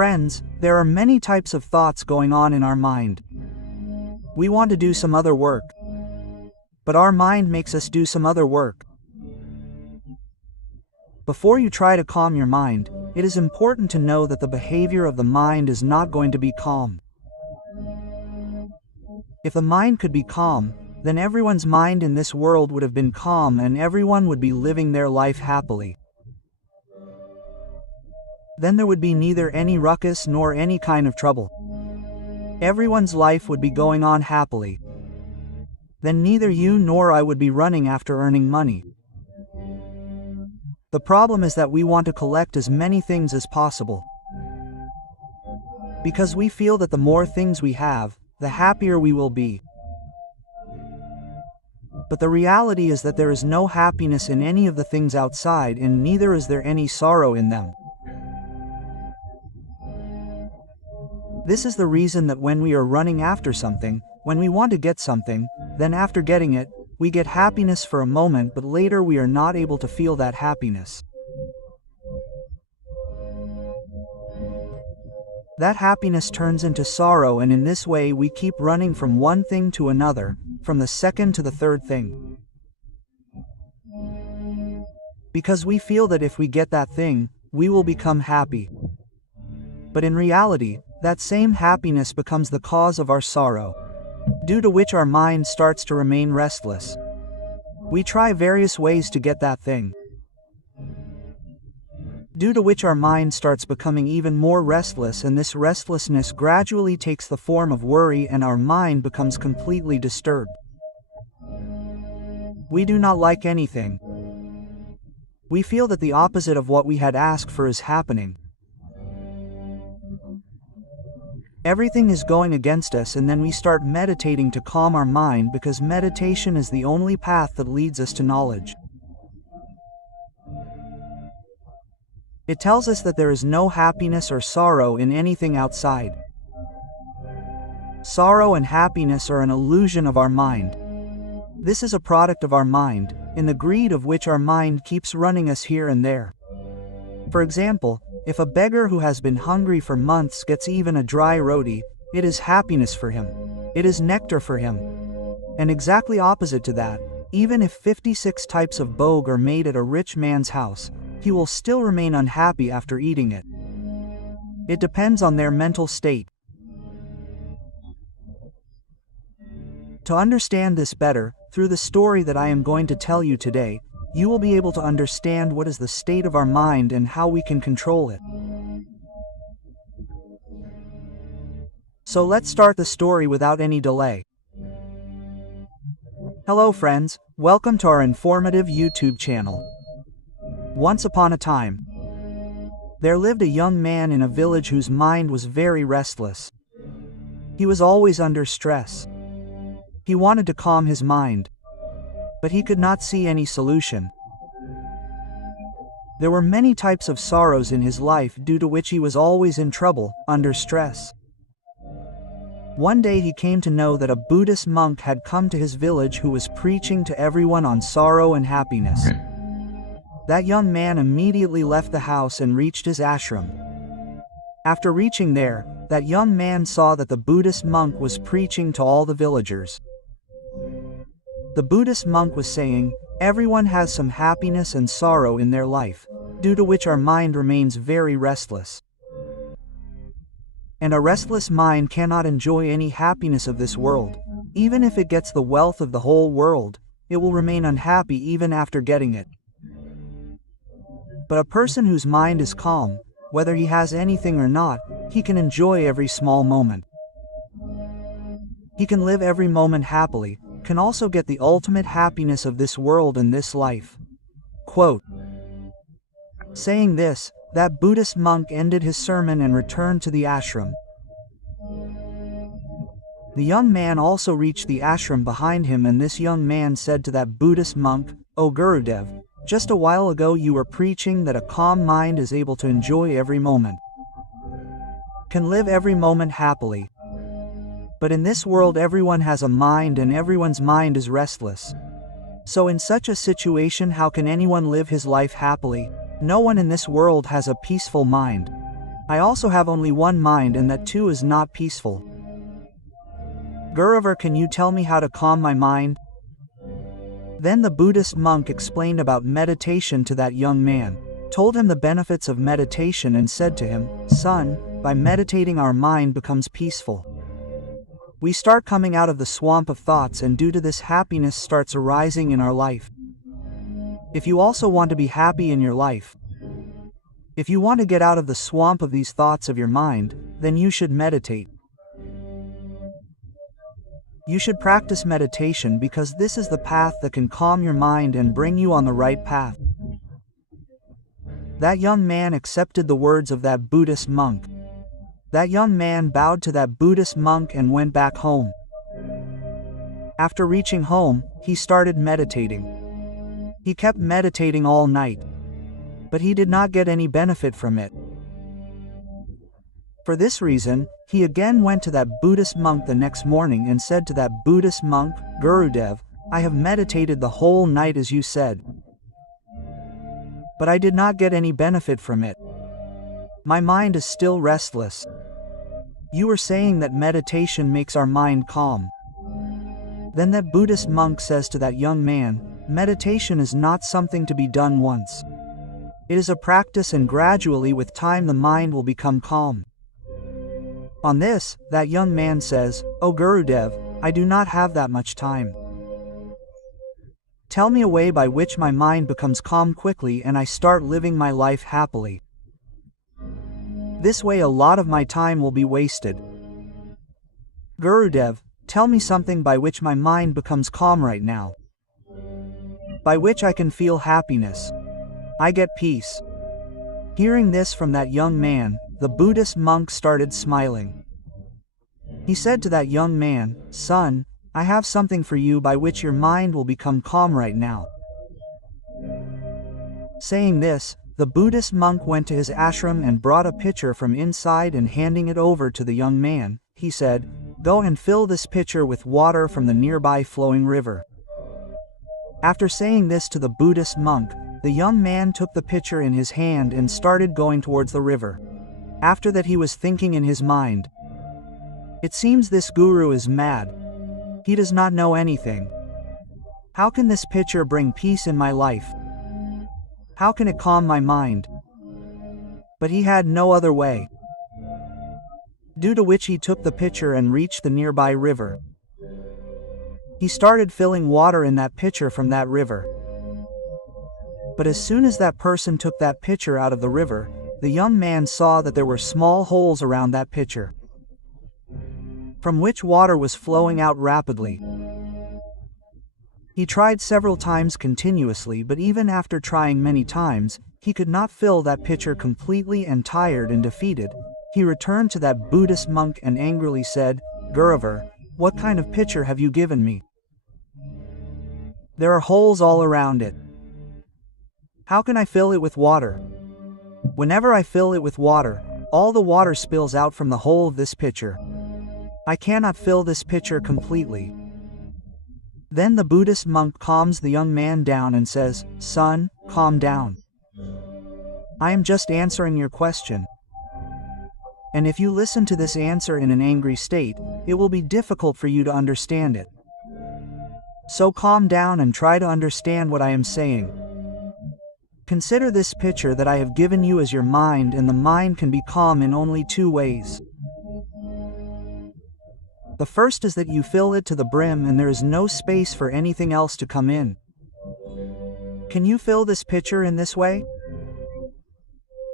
Friends, there are many types of thoughts going on in our mind. We want to do some other work, but our mind makes us do some other work. Before you try to calm your mind, it is important to know that the behavior of the mind is not going to be calm. If the mind could be calm, then everyone's mind in this world would have been calm and everyone would be living their life happily. Then there would be neither any ruckus nor any kind of trouble. Everyone's life would be going on happily. Then neither you nor I would be running after earning money. The problem is that we want to collect as many things as possible. Because we feel that the more things we have, the happier we will be. But the reality is that there is no happiness in any of the things outside, and neither is there any sorrow in them. This is the reason that when we are running after something, when we want to get something, then after getting it, we get happiness for a moment, but later we are not able to feel that happiness. That happiness turns into sorrow, and in this way we keep running from one thing to another, from the second to the third thing. Because we feel that if we get that thing, we will become happy. But in reality, that same happiness becomes the cause of our sorrow, due to which our mind starts to remain restless. We try various ways to get that thing, due to which our mind starts becoming even more restless, and this restlessness gradually takes the form of worry and our mind becomes completely disturbed. We do not like anything. We feel that the opposite of what we had asked for is happening. Everything is going against us, and then we start meditating to calm our mind, because meditation is the only path that leads us to knowledge. It tells us that there is no happiness or sorrow in anything outside. Sorrow and happiness are an illusion of our mind. This is a product of our mind, in the greed of which our mind keeps running us here and there. For example, if a beggar who has been hungry for months gets even a dry roti, it is happiness for him. It is nectar for him. And exactly opposite to that, even if 56 types of bhog are made at a rich man's house, he will still remain unhappy after eating it. It depends on their mental state. To understand this better, through the story that I am going to tell you today, you will be able to understand what is the state of our mind and how we can control it. So let's start the story without any delay. Hello friends, welcome to our informative YouTube channel. Once upon a time, there lived a young man in a village whose mind was very restless. He was always under stress. He wanted to calm his mind, but he could not see any solution. There were many types of sorrows in his life, due to which he was always in trouble, under stress. One day he came to know that a Buddhist monk had come to his village who was preaching to everyone on sorrow and happiness. That young man immediately left the house and reached his ashram. After reaching there, that young man saw that the Buddhist monk was preaching to all the villagers. The Buddhist monk was saying, everyone has some happiness and sorrow in their life, due to which our mind remains very restless. And a restless mind cannot enjoy any happiness of this world. Even if it gets the wealth of the whole world, it will remain unhappy even after getting it. But a person whose mind is calm, whether he has anything or not, he can enjoy every small moment. He can live every moment happily, can also get the ultimate happiness of this world and this life. Quote. Saying this, that Buddhist monk ended his sermon and returned to the ashram. The young man also reached the ashram behind him, and this young man said to that Buddhist monk, "O Gurudev, just a while ago you were preaching that a calm mind is able to enjoy every moment, can live every moment happily. But in this world everyone has a mind and everyone's mind is restless. So in such a situation how can anyone live his life happily? No one in this world has a peaceful mind. I also have only one mind, and that too is not peaceful. Guruvar, can you tell me how to calm my mind? Then the Buddhist monk explained about meditation to that young man, told him the benefits of meditation, and said to him, "Son, by meditating our mind becomes peaceful. We start coming out of the swamp of thoughts, and due to this happiness starts arising in our life. If you also want to be happy in your life, if you want to get out of the swamp of these thoughts of your mind, then you should meditate. You should practice meditation because this is the path that can calm your mind and bring you on the right path." That young man accepted the words of that Buddhist monk. That young man bowed to that Buddhist monk and went back home. After reaching home, he started meditating. He kept meditating all night, but he did not get any benefit from it. For this reason, he again went to that Buddhist monk the next morning and said to that Buddhist monk, "Gurudev, I have meditated the whole night as you said, but I did not get any benefit from it. My mind is still restless. You were saying that meditation makes our mind calm." Then that Buddhist monk says to that young man, "Meditation is not something to be done once. It is a practice, and gradually with time the mind will become calm." On this, that young man says, "Oh Gurudev, I do not have that much time. Tell me a way by which my mind becomes calm quickly and I start living my life happily. This way a lot of my time will be wasted. Gurudev, tell me something by which my mind becomes calm right now, by which I can feel happiness. I get peace." Hearing this from that young man, the Buddhist monk started smiling. He said to that young man, "Son, I have something for you by which your mind will become calm right now." Saying this, the Buddhist monk went to his ashram and brought a pitcher from inside, and handing it over to the young man, he said, "Go and fill this pitcher with water from the nearby flowing river." After saying this to the Buddhist monk, the young man took the pitcher in his hand and started going towards the river. After that he was thinking in his mind, "It seems this guru is mad. He does not know anything. How can this pitcher bring peace in my life? How can it calm my mind?" But he had no other way. Due to which he took the pitcher and reached the nearby river. He started filling water in that pitcher from that river. But as soon as that person took that pitcher out of the river, the young man saw that there were small holes around that pitcher, from which water was flowing out rapidly. He tried several times continuously, but even after trying many times, he could not fill that pitcher completely, and tired and defeated, he returned to that Buddhist monk and angrily said, "Guruvar, what kind of pitcher have you given me? There are holes all around it. How can I fill it with water? Whenever I fill it with water, all the water spills out from the hole of this pitcher. I cannot fill this pitcher completely." Then the Buddhist monk calms the young man down and says, "Son, calm down. I am just answering your question. And if you listen to this answer in an angry state, it will be difficult for you to understand it. So calm down and try to understand what I am saying. Consider this pitcher that I have given you as your mind, and the mind can be calm in only two ways. The first is that you fill it to the brim and there is no space for anything else to come in. Can you fill this pitcher in this way?"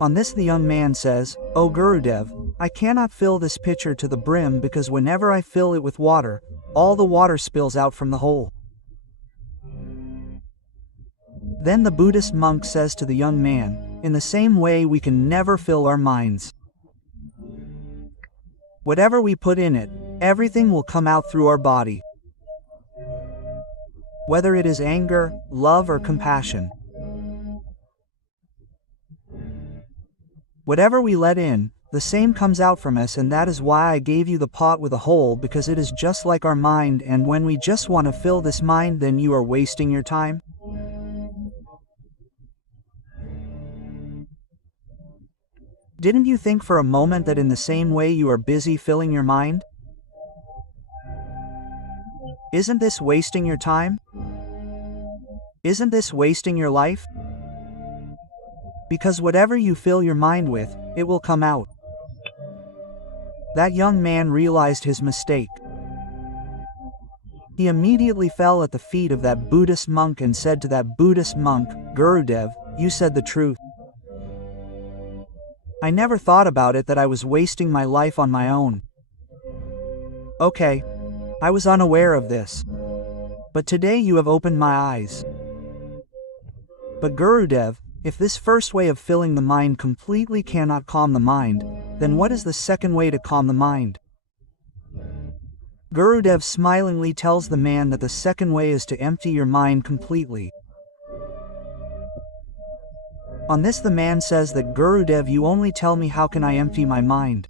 On this the young man says, "Oh Gurudev, I cannot fill this pitcher to the brim because whenever I fill it with water, all the water spills out from the hole." Then the Buddhist monk says to the young man, "In the same way we can never fill our minds. Whatever we put in it, everything will come out through our body. Whether it is anger, love, or compassion. Whatever we let in, the same comes out from us, and that is why I gave you the pot with a hole, because it is just like our mind, and when we just want to fill this mind, then you are wasting your time." Didn't you think for a moment that in the same way you are busy filling your mind? Isn't this wasting your time? Isn't this wasting your life? Because whatever you fill your mind with, it will come out. That young man realized his mistake. He immediately fell at the feet of that Buddhist monk and said to that Buddhist monk, "Gurudev, you said the truth. I never thought about it that I was wasting my life on my own. Okay, I was unaware of this. But today you have opened my eyes. But Gurudev, if this first way of filling the mind completely cannot calm the mind, then what is the second way to calm the mind?" Gurudev smilingly tells the man that the second way is to empty your mind completely. On this the man says that, "Gurudev, you only tell me how can I empty my mind?"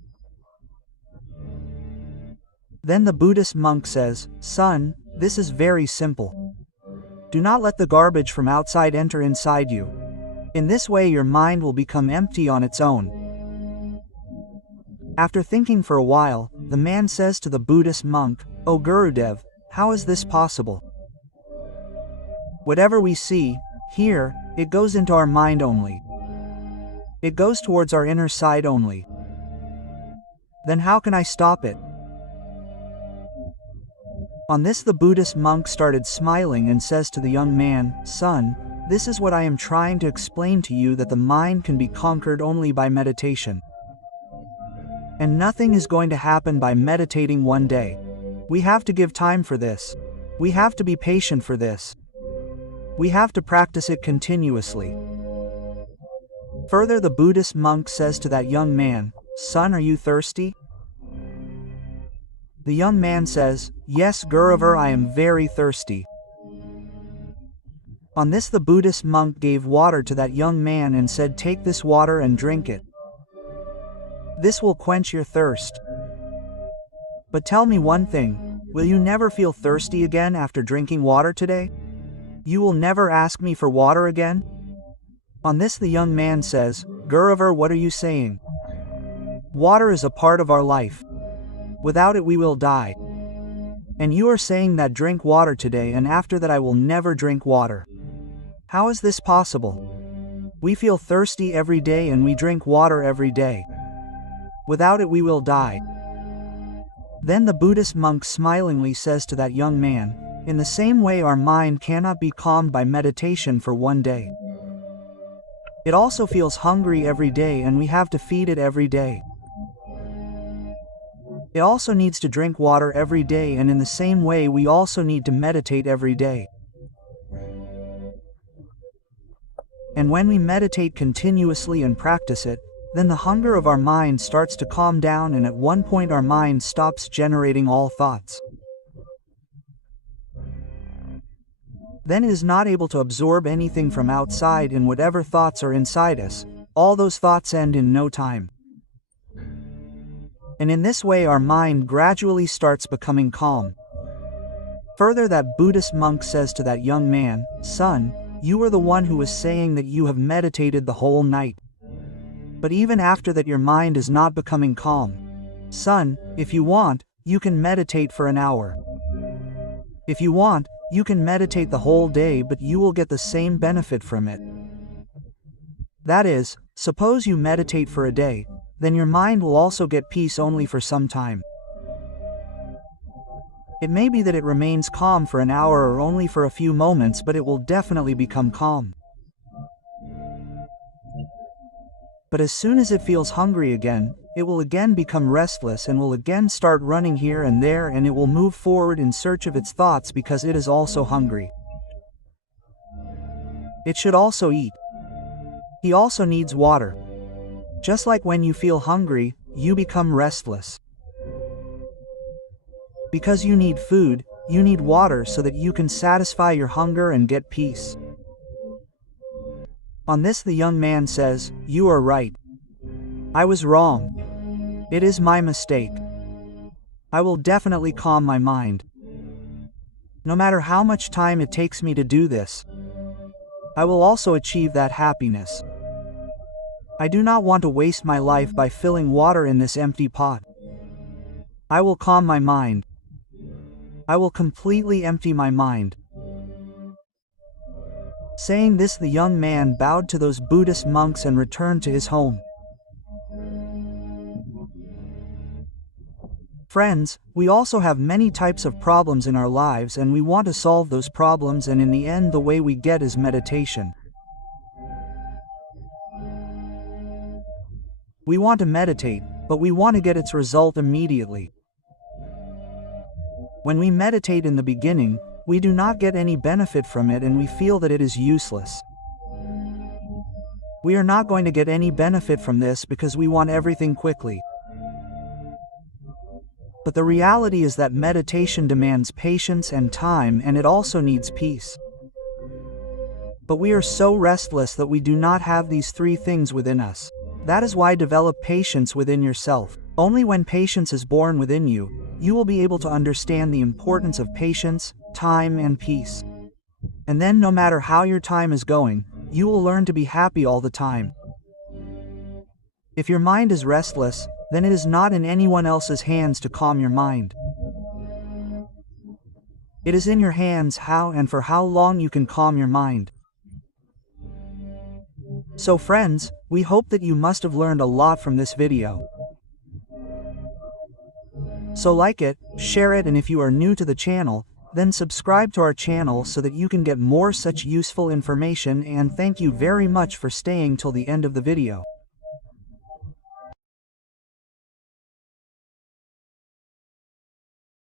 Then the Buddhist monk says, "Son, this is very simple. Do not let the garbage from outside enter inside you. In this way your mind will become empty on its own." After thinking for a while, the man says to the Buddhist monk, "O Gurudev, how is this possible? Whatever we see, hear, it goes into our mind only. It goes towards our inner side only. Then how can I stop it?" On this the Buddhist monk started smiling and says to the young man, "Son, this is what I am trying to explain to you, that the mind can be conquered only by meditation. And nothing is going to happen by meditating one day. We have to give time for this. We have to be patient for this. We have to practice it continuously." Further, the Buddhist monk says to that young man, "Son, are you thirsty?" The young man says, "Yes, Gurudev, I am very thirsty." On this the Buddhist monk gave water to that young man and said, "Take this water and drink it. This will quench your thirst. But tell me one thing, will you never feel thirsty again after drinking water today? You will never ask me for water again?" On this the young man says, "Gurudev, what are you saying? Water is a part of our life. Without it we will die. And you are saying that drink water today and after that I will never drink water. How is this possible? We feel thirsty every day and we drink water every day. Without it we will die." Then the Buddhist monk smilingly says to that young man, "In the same way our mind cannot be calmed by meditation for one day. It also feels hungry every day and we have to feed it every day. It also needs to drink water every day, and in the same way we also need to meditate every day. And when we meditate continuously and practice it, then the hunger of our mind starts to calm down, and at one point our mind stops generating all thoughts. Then it is not able to absorb anything from outside, and whatever thoughts are inside us, all those thoughts end in no time. And in this way our mind gradually starts becoming calm." Further, that Buddhist monk says to that young man, "Son, you are the one who was saying that you have meditated the whole night. But even after that your mind is not becoming calm. Son, if you want, you can meditate for an hour. If you want, you can meditate the whole day, but you will get the same benefit from it. That is, suppose you meditate for a day, then your mind will also get peace only for some time. It may be that it remains calm for an hour or only for a few moments, but it will definitely become calm. But as soon as it feels hungry again, it will again become restless and will again start running here and there, and it will move forward in search of its thoughts because it is also hungry. It should also eat. He also needs water. Just like when you feel hungry, you become restless. Because you need food, you need water so that you can satisfy your hunger and get peace." On this the young man says, "You are right. I was wrong. It is my mistake. I will definitely calm my mind. No matter how much time it takes me to do this, I will also achieve that happiness." I do not want to waste my life by filling water in this empty pot. I will calm my mind. I will completely empty my mind. Saying this, the young man bowed to those Buddhist monks and returned to his home. Friends, we also have many types of problems in our lives, and we want to solve those problems, and in the end the way we get is meditation. We want to meditate, but we want to get its result immediately. When we meditate in the beginning, we do not get any benefit from it and we feel that it is useless. We are not going to get any benefit from this because we want everything quickly. But the reality is that meditation demands patience and time, and it also needs peace. But we are so restless that we do not have these three things within us. That is why develop patience within yourself. Only when patience is born within you, you will be able to understand the importance of patience, time, and peace. And then no matter how your time is going, you will learn to be happy all the time. If your mind is restless, then it is not in anyone else's hands to calm your mind. It is in your hands how and for how long you can calm your mind. So friends, we hope that you must have learned a lot from this video. So like it, share it, and if you are new to the channel, then subscribe to our channel so that you can get more such useful information, and thank you very much for staying till the end of the video.